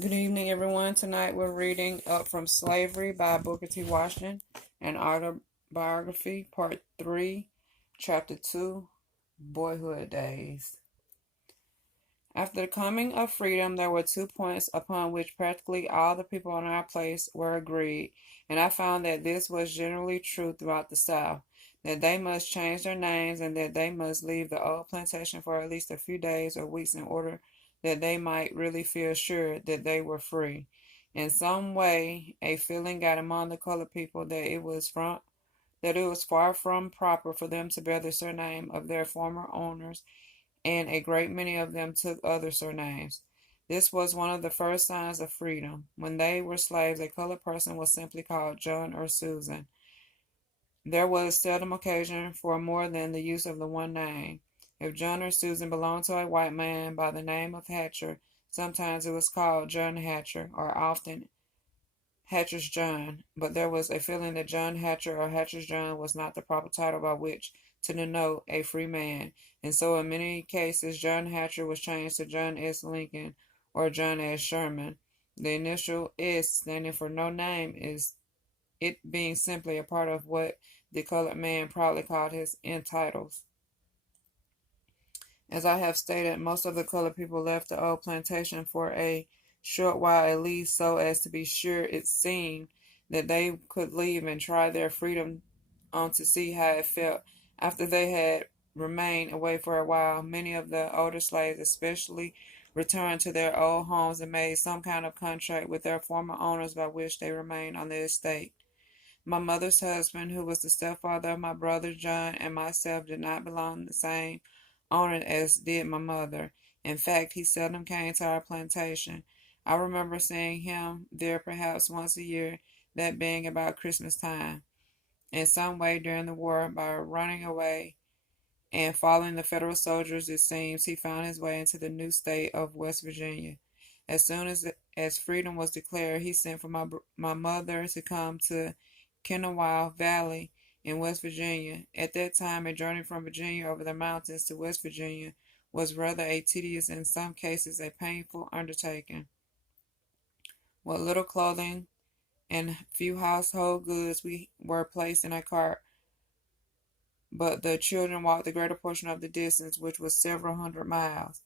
Good evening, everyone. Tonight we're reading Up from Slavery by Booker T. Washington and Autobiography, Part 3, Chapter 2, Boyhood Days. After the coming of freedom, there were 2 points upon which practically all the people in our place were agreed, and I found that this was generally true throughout the South, that they must change their names and that they must leave the old plantation for at least a few days or weeks in order that they might really feel sure that they were free. In some way, a feeling got among the colored people that it was far from proper for them to bear the surname of their former owners, and a great many of them took other surnames. This was one of the first signs of freedom. When they were slaves, a colored person was simply called John or Susan. There was seldom occasion for more than the use of the one name. If John or Susan belonged to a white man by the name of Hatcher, sometimes it was called John Hatcher, or often Hatcher's John, but there was a feeling that John Hatcher or Hatcher's John was not the proper title by which to denote a free man, and so in many cases John Hatcher was changed to John S. Lincoln or John S. Sherman. The initial S standing for no name is it being simply a part of what the colored man proudly called his entitles. As I have stated, most of the colored people left the old plantation for a short while at least, so as to be sure it seemed that they could leave and try their freedom on to see how it felt after they had remained away for a while. Many of the older slaves especially returned to their old homes and made some kind of contract with their former owners by which they remained on the estate. My mother's husband, who was the stepfather of my brother John and myself, did not belong to the same owner as did my mother. In fact, he seldom came to our plantation. I remember seeing him there perhaps once a year, that being about Christmas time. In some way during the war, by running away and following the Federal soldiers, it seems, he found his way into the new state of West Virginia. As soon as freedom was declared, he sent for my mother to come to Kennewild Valley in West Virginia. At that time, a journey from Virginia over the mountains to West Virginia was rather a tedious and in some cases a painful undertaking. What little clothing and few household goods we were placed in a cart, but the children walked the greater portion of the distance, which was several hundred miles.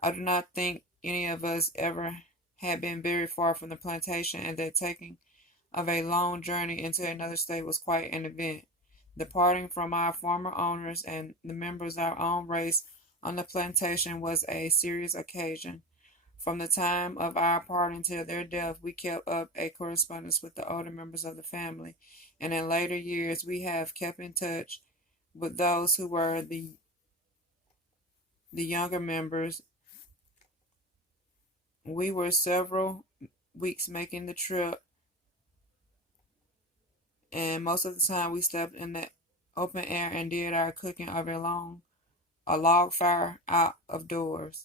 I do not think any of us ever had been very far from the plantation, and that taking of a long journey into another state was quite an event. The parting from our former owners and the members of our own race on the plantation was a serious occasion. From the time of our parting till their death, we kept up a correspondence with the older members of the family, and in later years we have kept in touch with those who were the younger members. We were several weeks making the trip, and most of the time we slept in the open air and did our cooking over a log fire out of doors.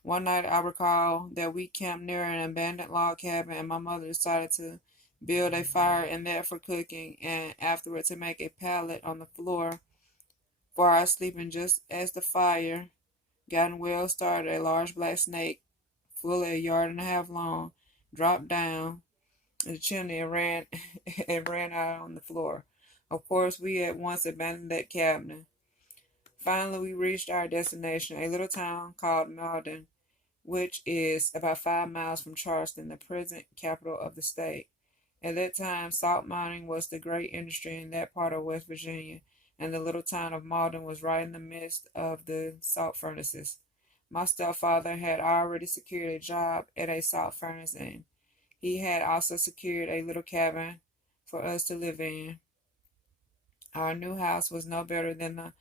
One night I recall that we camped near an abandoned log cabin, and my mother decided to build a fire in that for cooking and afterward to make a pallet on the floor for our sleeping. Just as the fire gotten well started, a large black snake, fully a yard and a half long, dropped down the chimney and ran and ran out on the floor. Of course, we at once abandoned that cabin. Finally, we reached our destination, a little town called Malden, which is about 5 miles from Charleston, the present capital of the state. At that time, salt mining was the great industry in that part of West Virginia, and the little town of Malden was right in the midst of the salt furnaces. My stepfather had already secured a job at a salt furnace, and he had also secured a little cabin for us to live in. Our new house was no better than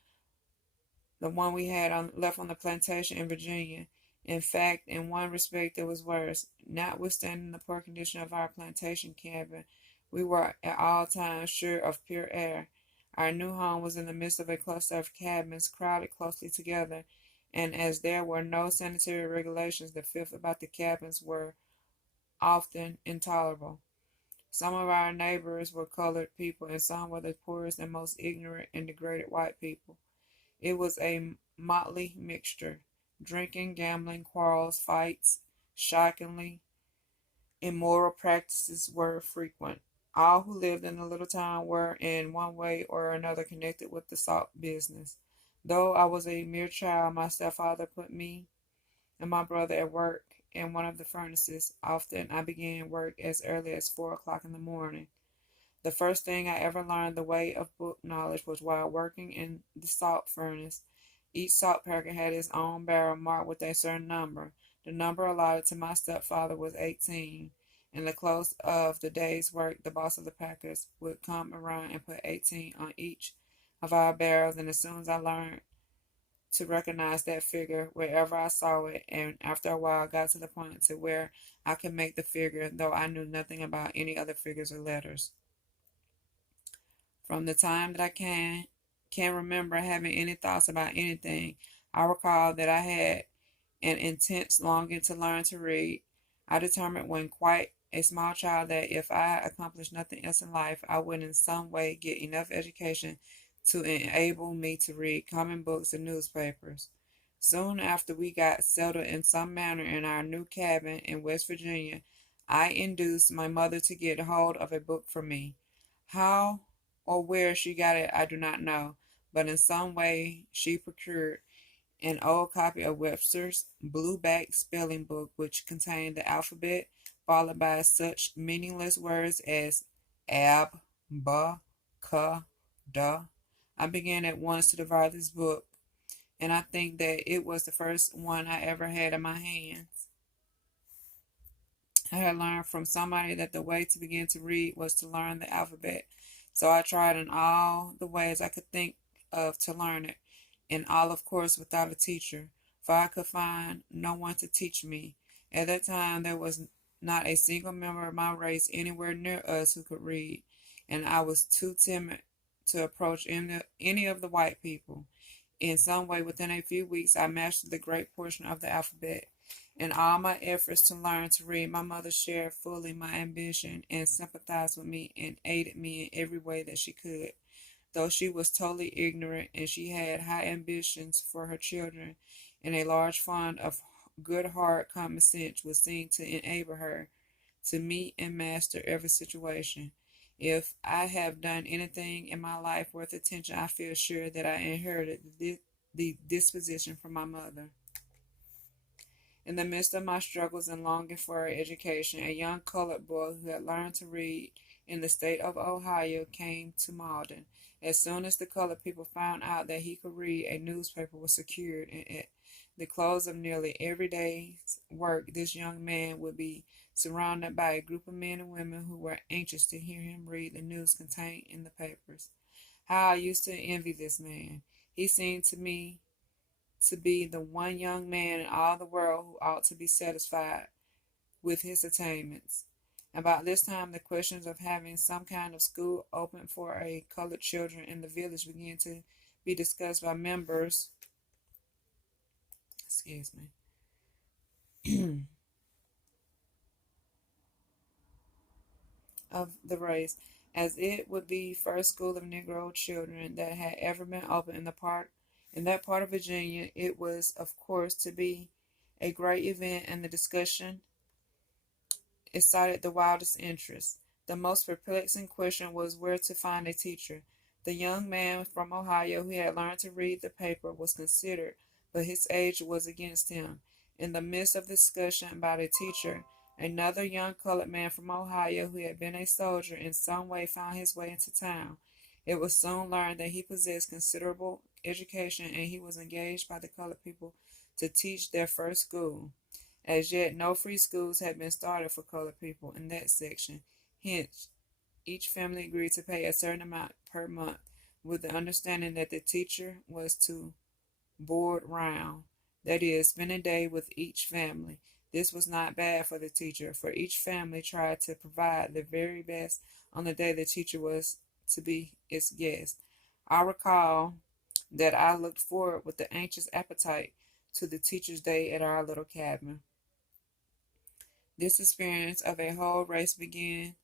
the one we had left on the plantation in Virginia. In fact, in one respect, it was worse. Notwithstanding the poor condition of our plantation cabin, we were at all times sure of pure air. Our new home was in the midst of a cluster of cabins crowded closely together, and as there were no sanitary regulations, the filth about the cabins were often intolerable. Some of our neighbors were colored people, and some were the poorest and most ignorant and degraded white people. It was a motley mixture. Drinking, gambling, quarrels, fights, shockingly immoral practices were frequent. All who lived in the little town were in one way or another connected with the salt business. Though I was a mere child, my stepfather put me and my brother at work in one of the furnaces. Often I began work as early as 4 o'clock in the morning. The first thing I ever learned the way of book knowledge was while working in the salt furnace. Each salt packer had his own barrel marked with a certain number. The number allotted to my stepfather was 18. In the close of the day's work, the boss of the packers would come around and put 18 on each of our barrels, and as soon as I learned to recognize that figure wherever I saw it, and after a while got to the point to where I could make the figure, though I knew nothing about any other figures or letters. From the time that I can remember having any thoughts about anything, I recall that I had an intense longing to learn to read. I determined when quite a small child that if I accomplished nothing else in life, I would in some way get enough education to enable me to read common books and newspapers. Soon after we got settled in some manner in our new cabin in West Virginia, I induced my mother to get hold of a book for me. How or where she got it, I do not know, but in some way she procured an old copy of Webster's blue-back spelling book, which contained the alphabet, followed by such meaningless words as ab, ba, ka, da. I began at once to devour this book, and I think that it was the first one I ever had in my hands. I had learned from somebody that the way to begin to read was to learn the alphabet. So I tried in all the ways I could think of to learn it, and all, of course, without a teacher, for I could find no one to teach me. At that time, there was not a single member of my race anywhere near us who could read, and I was too timid to approach any of the white people. In some way, within a few weeks, I mastered the great portion of the alphabet. In all my efforts to learn to read, my mother shared fully my ambition and sympathized with me and aided me in every way that she could. Though she was totally ignorant and she had high ambitions for her children, and a large fund of good hard common sense was seen to enable her to meet and master every situation. If I have done anything in my life worth attention, I feel sure that I inherited the disposition from my mother. In the midst of my struggles and longing for education, a young colored boy who had learned to read in the state of Ohio came to Malden. As soon as the colored people found out that he could read, a newspaper was secured, and at the close of nearly every day's work, this young man would be surrounded by a group of men and women who were anxious to hear him read the news contained in the papers. How I used to envy this man. He seemed to me to be the one young man in all the world who ought to be satisfied with his attainments. About this time, the questions of having some kind of school open for a colored children in the village began to be discussed by members, excuse me, of the race, as it would be first school of Negro children that had ever been opened in that part of Virginia. It was, of course, to be a great event, and the discussion excited the wildest interest. The most perplexing question was where to find a teacher. The young man from Ohio who had learned to read the paper was considered, but his age was against him. In the midst of discussion about a teacher, another young colored man from Ohio who had been a soldier in some way found his way into town. It was soon learned that he possessed considerable education, and he was engaged by the colored people to teach their first school. As yet, no free schools had been started for colored people in that section. Hence, each family agreed to pay a certain amount per month, with the understanding that the teacher was to board round, that is, spend a day with each family. This was not bad for the teacher, for each family tried to provide the very best on the day the teacher was to be its guest. I recall that I looked forward with an anxious appetite to the teacher's day at our little cabin. This experience of a whole race beginning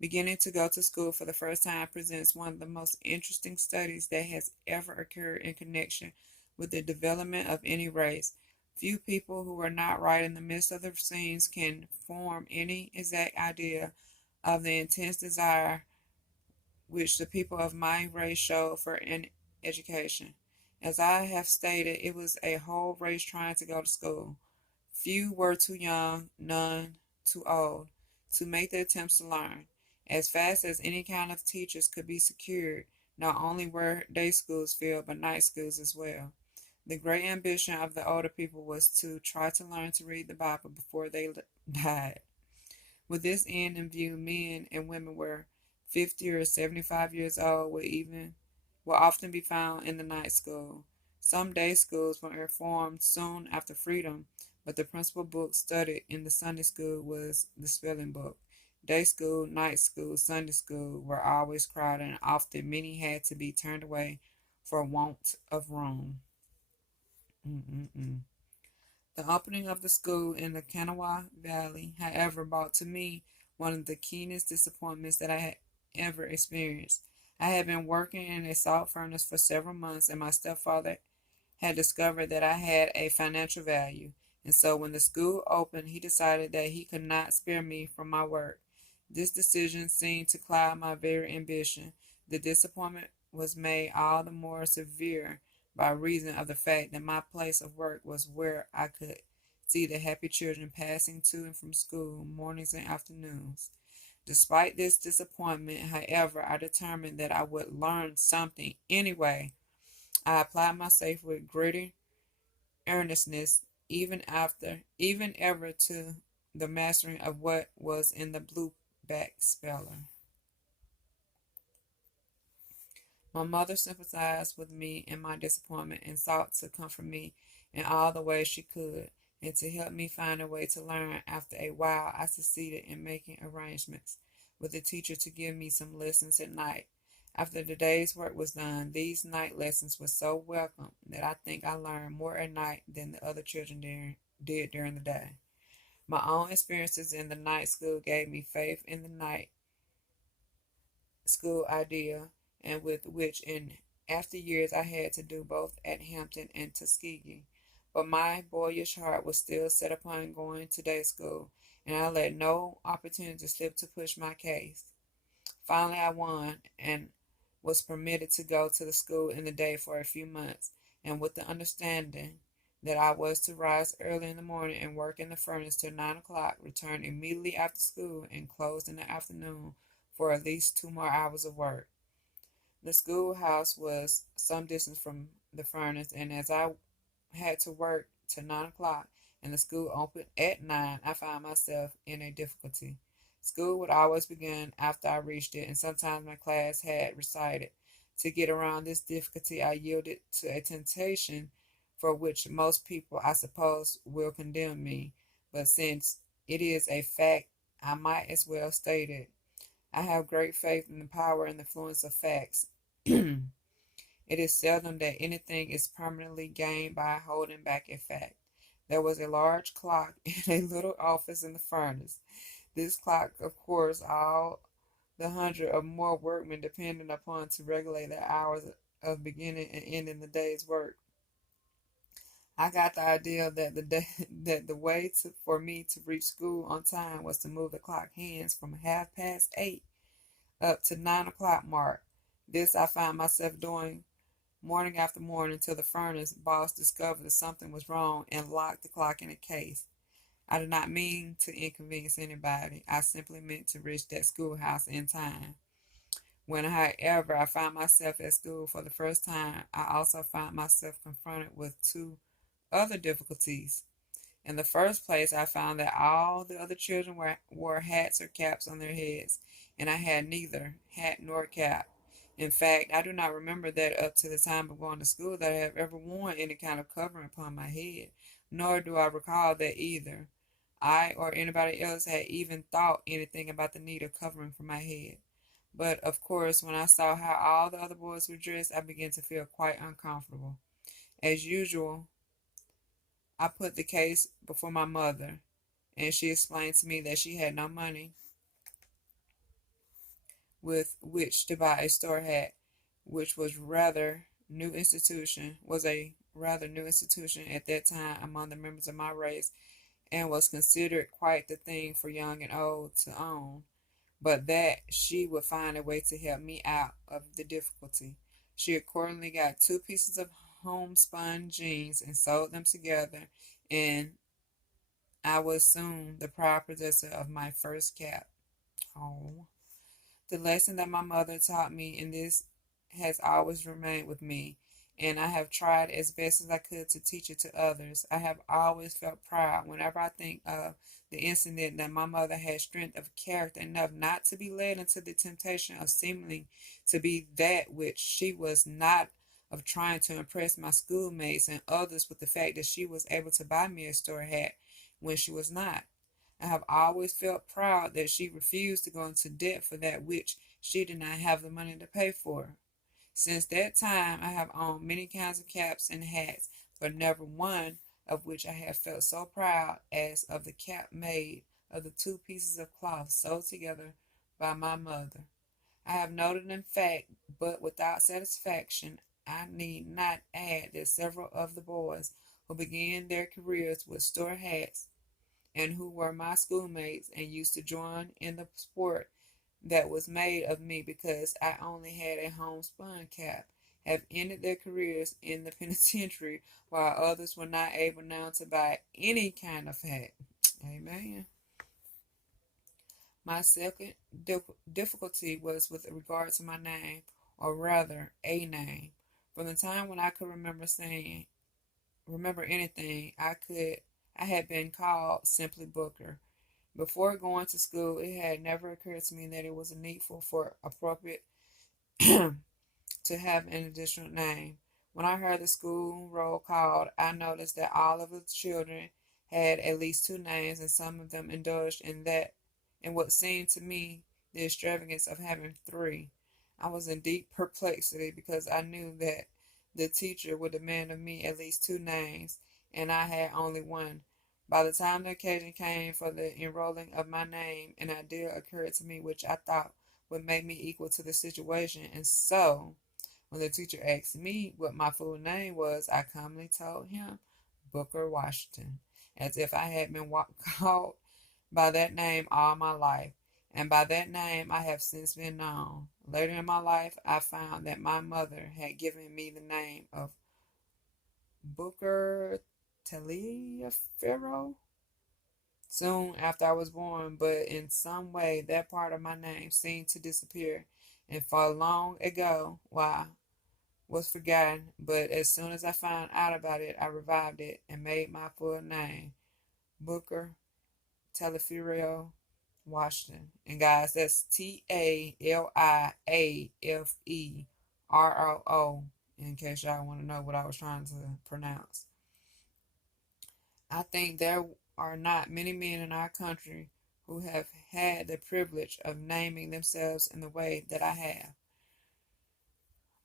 to go to school for the first time presents one of the most interesting studies that has ever occurred in connection with the development of any race. Few people who are not right in the midst of the scenes can form any exact idea of the intense desire which the people of my race showed for an education. As I have stated, it was a whole race trying to go to school. Few were too young, none too old, to make the attempts to learn. As fast as any kind of teachers could be secured, not only were day schools filled, but night schools as well. The great ambition of the older people was to try to learn to read the Bible before they died. With this end in view, men and women were 50 or 75 years old will often be found in the night school. Some day schools were formed soon after freedom, but the principal book studied in the Sunday school was the spelling book. Day school, night school, Sunday school were always crowded, and often many had to be turned away for want of room. Mm-mm-mm. The opening of the school in the Kanawha Valley, however, brought to me one of the keenest disappointments that I had ever experienced. I had been working in a salt furnace for several months, and my stepfather had discovered that I had a financial value, and so when the school opened, he decided that he could not spare me from my work. This decision seemed to cloud my very ambition. The disappointment was made all the more severe by reason of the fact that my place of work was where I could see the happy children passing to and from school mornings and afternoons. Despite this disappointment, however, I determined that I would learn something anyway. I applied myself with greater earnestness, even ever to the mastering of what was in the blue back speller. My mother sympathized with me in my disappointment and sought to comfort me in all the ways she could, and to help me find a way to learn. After a while, I succeeded in making arrangements with the teacher to give me some lessons at night. After the day's work was done, these night lessons were so welcome that I think I learned more at night than the other children did during the day. My own experiences in the night school gave me faith in the night school idea, and with which in after years I had to do both at Hampton and Tuskegee. But my boyish heart was still set upon going to day school, and I let no opportunity slip to push my case. Finally, I won and was permitted to go to the school in the day for a few months, and with the understanding that I was to rise early in the morning and work in the furnace till 9 o'clock, return immediately after school, and close in the afternoon for at least 2 more hours of work. The schoolhouse was some distance from the furnace, and as I had to work till 9 o'clock and the school opened at 9, I found myself in a difficulty. School would always begin after I reached it, and sometimes my class had recited. To get around this difficulty, I yielded to a temptation for which most people, I suppose, will condemn me, but since it is a fact, I might as well state it. I have great faith in the power and influence of facts. It is seldom that anything is permanently gained by holding back a fact. There was a large clock in a little office in the furnace. This clock, of course, all the hundred or more workmen depended upon to regulate their hours of beginning and ending the day's work. I got the idea that the way for me to reach school on time was to move the clock hands from 8:30 up to 9 o'clock mark. This I found myself doing morning after morning till the furnace boss discovered that something was wrong and locked the clock in a case. I did not mean to inconvenience anybody. I simply meant to reach that schoolhouse in time. When, however, I found myself at school for the first time, I also found myself confronted with two other difficulties. In the first place, I found that all the other children wore hats or caps on their heads, and I had neither hat nor cap. In fact, I do not remember that up to the time of going to school that I have ever worn any kind of covering upon my head, nor do I recall that either I or anybody else had even thought anything about the need of covering for my head. But, of course, when I saw how all the other boys were dressed, I began to feel quite uncomfortable. As usual, I put the case before my mother, and she explained to me that she had no money with which to buy a store hat, which was rather new institution, was a rather new institution at that time among the members of my race and was considered quite the thing for young and old to own, but that she would find a way to help me out of the difficulty. She accordingly got two pieces of homespun jeans and sewed them together, and I was soon the proud possessor of my first cap. Oh. The lesson that my mother taught me in this has always remained with me, and I have tried as best as I could to teach it to others. I have always felt proud whenever I think of the incident that my mother had strength of character enough not to be led into the temptation of seeming to be that which she was not, of trying to impress my schoolmates and others with the fact that she was able to buy me a store hat when she was not. I have always felt proud that she refused to go into debt for that which she did not have the money to pay for. Since that time, I have owned many kinds of caps and hats, but never one of which I have felt so proud as of the cap made of the two pieces of cloth sewed together by my mother. I have noted, in fact, but without satisfaction, I need not add that several of the boys who began their careers with store hats and who were my schoolmates and used to join in the sport that was made of me because I only had a homespun cap, have ended their careers in the penitentiary, while others were not able now to buy any kind of hat. Amen. My second difficulty was with regard to my name, or rather, a name. From the time when I could remember anything, I had been called simply Booker. Before going to school, it had never occurred to me that it was needful for appropriate to have an additional name. When I heard the school roll called, I noticed that all of the children had at least two names, and some of them indulged in what seemed to me the extravagance of having three. I was in deep perplexity because I knew that the teacher would demand of me at least two names, and I had only one. By the time the occasion came for the enrolling of my name, an idea occurred to me which I thought would make me equal to the situation, and so when the teacher asked me what my full name was, I calmly told him Booker Washington, as if I had been called by that name all my life, and by that name I have since been known. Later in my life, I found that my mother had given me the name of Booker Taliaferro soon after I was born, but in some way that part of my name seemed to disappear, and for long ago, why, was forgotten, but as soon as I found out about it, I revived it and made my full name, Booker Taliaferro Washington. And guys, that's Taliaferro, in case y'all want to know what I was trying to pronounce. I think there are not many men in our country who have had the privilege of naming themselves in the way that I have.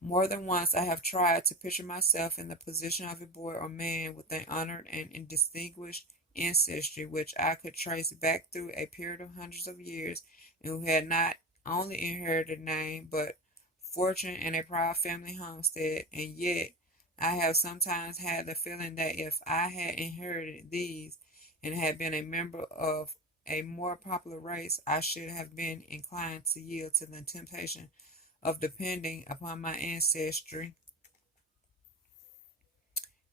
More than once I have tried to picture myself in the position of a boy or man with an honored and distinguished ancestry which I could trace back through a period of hundreds of years, and who had not only inherited a name, but fortune and a proud family homestead, and yet I have sometimes had the feeling that if I had inherited these and had been a member of a more popular race, I should have been inclined to yield to the temptation of depending upon my ancestry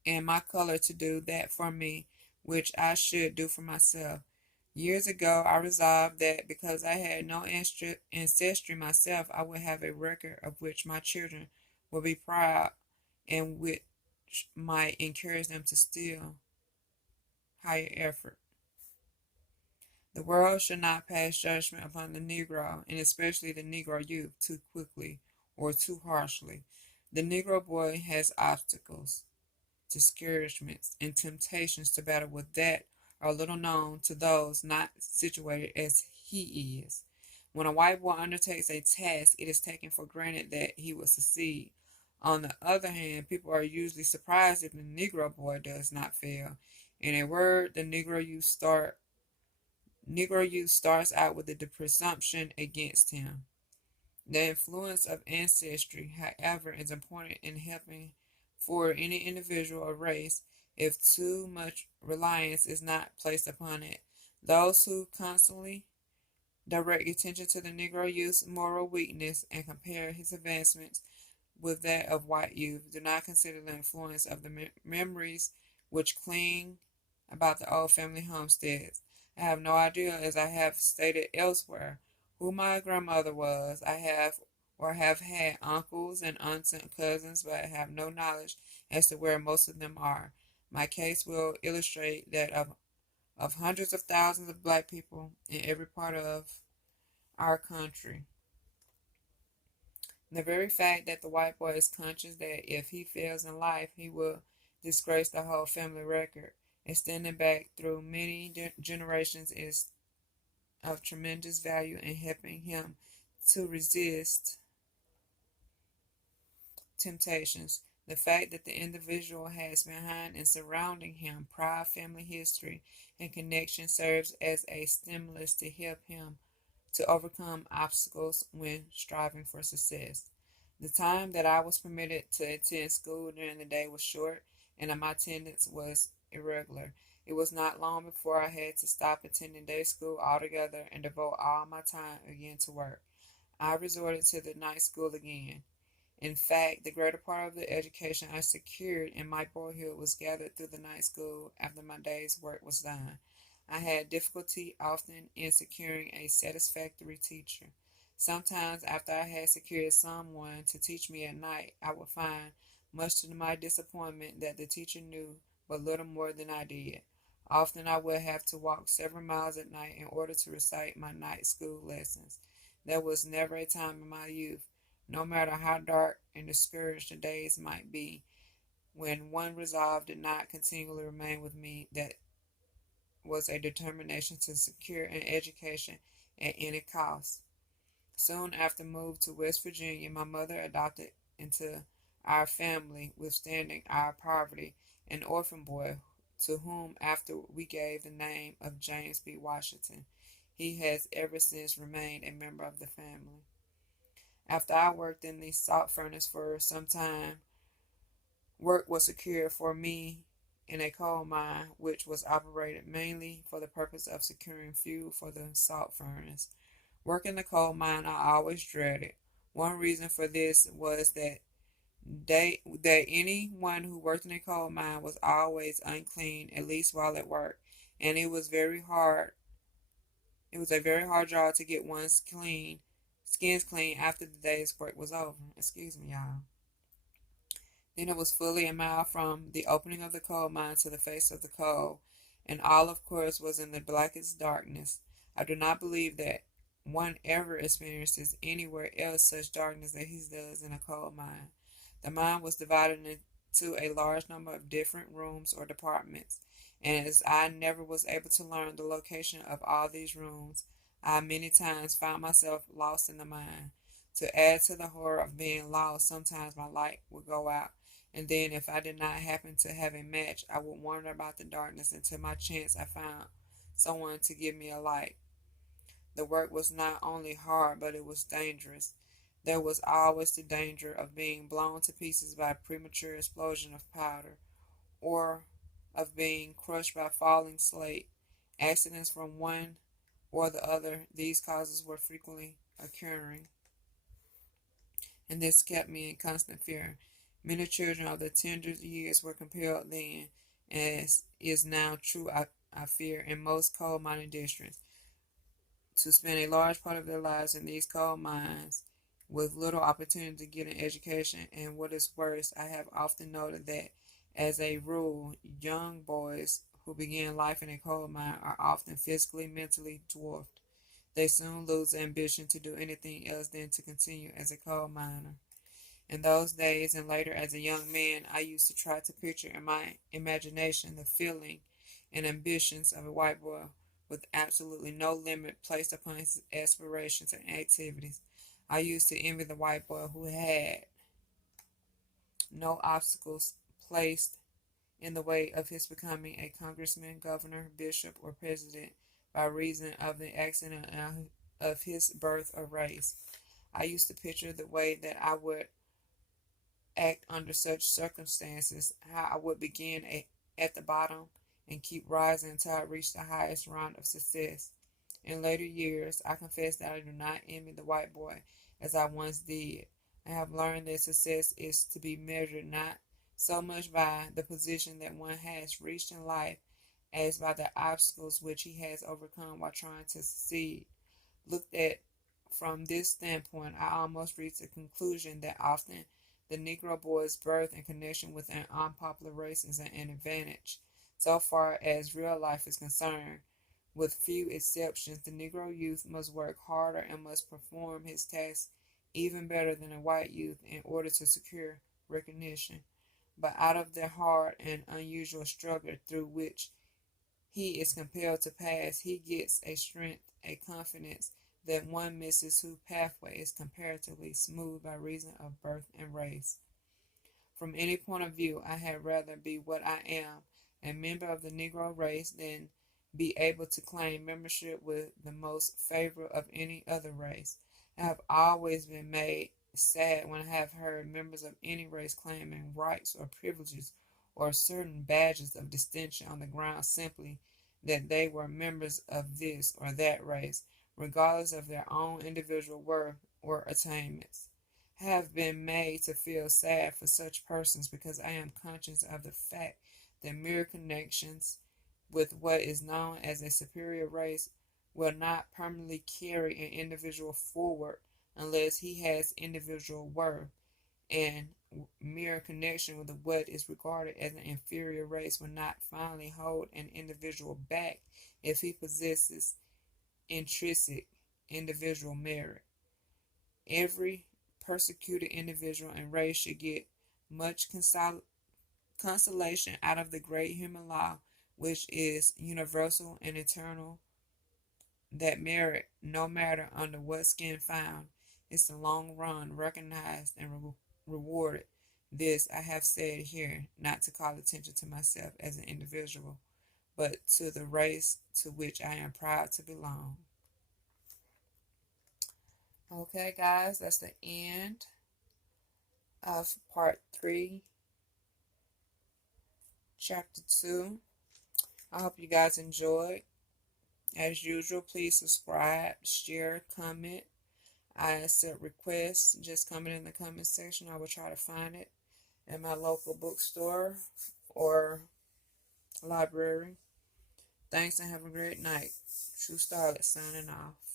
and my color to do that for me which I should do for myself. Years ago, I resolved that because I had no ancestry myself, I would have a record of which my children would be proud and which might encourage them to still higher effort. The world should not pass judgment upon the Negro, and especially the Negro youth, too quickly or too harshly. The Negro boy has obstacles, discouragements, and temptations to battle with that are little known to those not situated as he is. When a white boy undertakes a task, it is taken for granted that he will succeed. On the other hand, people are usually surprised if the Negro boy does not fail. In a word, the Negro youth starts out with the presumption against him. The influence of ancestry, however, is important in helping for any individual or race if too much reliance is not placed upon it. Those who constantly direct attention to the Negro youth's moral weakness and compare his advancements with that of white youth do not consider the influence of the memories which cling about the old family homesteads. I have no idea, as I have stated elsewhere, who my grandmother was. I have had uncles and aunts and cousins, but I have no knowledge as to where most of them are. My case will illustrate that of hundreds of thousands of black people in every part of our country. The very fact that the white boy is conscious that if he fails in life, he will disgrace the whole family record, extending back through many generations, is of tremendous value in helping him to resist temptations. The fact that the individual has behind and surrounding him prior family history and connection serves as a stimulus to help him to overcome obstacles when striving for success. The time that I was permitted to attend school during the day was short, and my attendance was irregular. It was not long before I had to stop attending day school altogether and devote all my time again to work. I resorted to the night school again. In fact, the greater part of the education I secured in my boyhood was gathered through the night school after my day's work was done. I had difficulty often in securing a satisfactory teacher. Sometimes, after I had secured someone to teach me at night, I would find, much to my disappointment, that the teacher knew but little more than I did. Often I would have to walk several miles at night in order to recite my night school lessons. There was never a time in my youth, no matter how dark and discouraged the days might be, when one resolve did not continually remain with me that was a determination to secure an education at any cost. Soon after move to West Virginia, my mother adopted into our family, withstanding our poverty, an orphan boy to whom after we gave the name of James B. Washington. He has ever since remained a member of the family. After I worked in the salt furnace for some time, work was secured for me in a coal mine which was operated mainly for the purpose of securing fuel for the salt furnace. Working the coal mine I always dreaded. One reason for this was that anyone who worked in a coal mine was always unclean, at least while at work, and it was a very hard job to get one's skins clean after the day's work was over. Excuse me, y'all. Then it was fully a mile from the opening of the coal mine to the face of the coal, and all, of course, was in the blackest darkness. I do not believe that one ever experiences anywhere else such darkness as he does in a coal mine. The mine was divided into a large number of different rooms or departments, and as I never was able to learn the location of all these rooms, I many times found myself lost in the mine. To add to the horror of being lost, sometimes my light would go out, and then if I did not happen to have a match, I would wander about the darkness until by chance I found someone to give me a light. The work was not only hard, but it was dangerous. There was always the danger of being blown to pieces by a premature explosion of powder, or of being crushed by falling slate. Accidents from one or the other, these causes were frequently occurring, and this kept me in constant fear. Many children of the tender years were compelled then, as is now true, I fear, in most coal mining districts, to spend a large part of their lives in these coal mines with little opportunity to get an education, and what is worse, I have often noted that, as a rule, young boys who begin life in a coal mine are often physically, mentally dwarfed. They soon lose ambition to do anything else than to continue as a coal miner. In those days and later as a young man, I used to try to picture in my imagination the feeling and ambitions of a white boy with absolutely no limit placed upon his aspirations and activities. I used to envy the white boy who had no obstacles placed in the way of his becoming a congressman, governor, bishop, or president by reason of the accident of his birth or race. I used to picture the way that I would act under such circumstances, how I would begin at the bottom and keep rising until I reach the highest round of success. In later years, I confess that I do not envy the white boy as I once did. I have learned that success is to be measured not so much by the position that one has reached in life as by the obstacles which he has overcome while trying to succeed. Looked at from this standpoint, I almost reach the conclusion that often the Negro boy's birth in connection with an unpopular race is an advantage. So far as real life is concerned, with few exceptions, the Negro youth must work harder and must perform his tasks even better than a white youth in order to secure recognition. But out of the hard and unusual struggle through which he is compelled to pass, he gets a strength, a confidence that one misses whose pathway is comparatively smooth by reason of birth and race. From any point of view, I had rather be what I am, a member of the Negro race, than be able to claim membership with the most favored of any other race. I have always been made sad when I have heard members of any race claiming rights or privileges or certain badges of distinction on the ground simply that they were members of this or that race, regardless of their own individual worth or attainments. I have been made to feel sad for such persons because I am conscious of the fact that mere connections with what is known as a superior race will not permanently carry an individual forward unless he has individual worth, and mere connection with what is regarded as an inferior race will not finally hold an individual back if he possesses intrinsic individual merit. Every persecuted individual and race should get much consolation out of the great human law, which is universal and eternal, that merit, no matter under what skin found, is the long run recognized and rewarded. This I have said here, not to call attention to myself as an individual, but to the race to which I am proud to belong. Okay, guys, that's the end of part 3, chapter 2. I hope you guys enjoyed. As usual, please subscribe, share, comment. I accept requests. Just comment in the comment section. I will try to find it at my local bookstore or library. Thanks and have a great night. True Starlet signing off.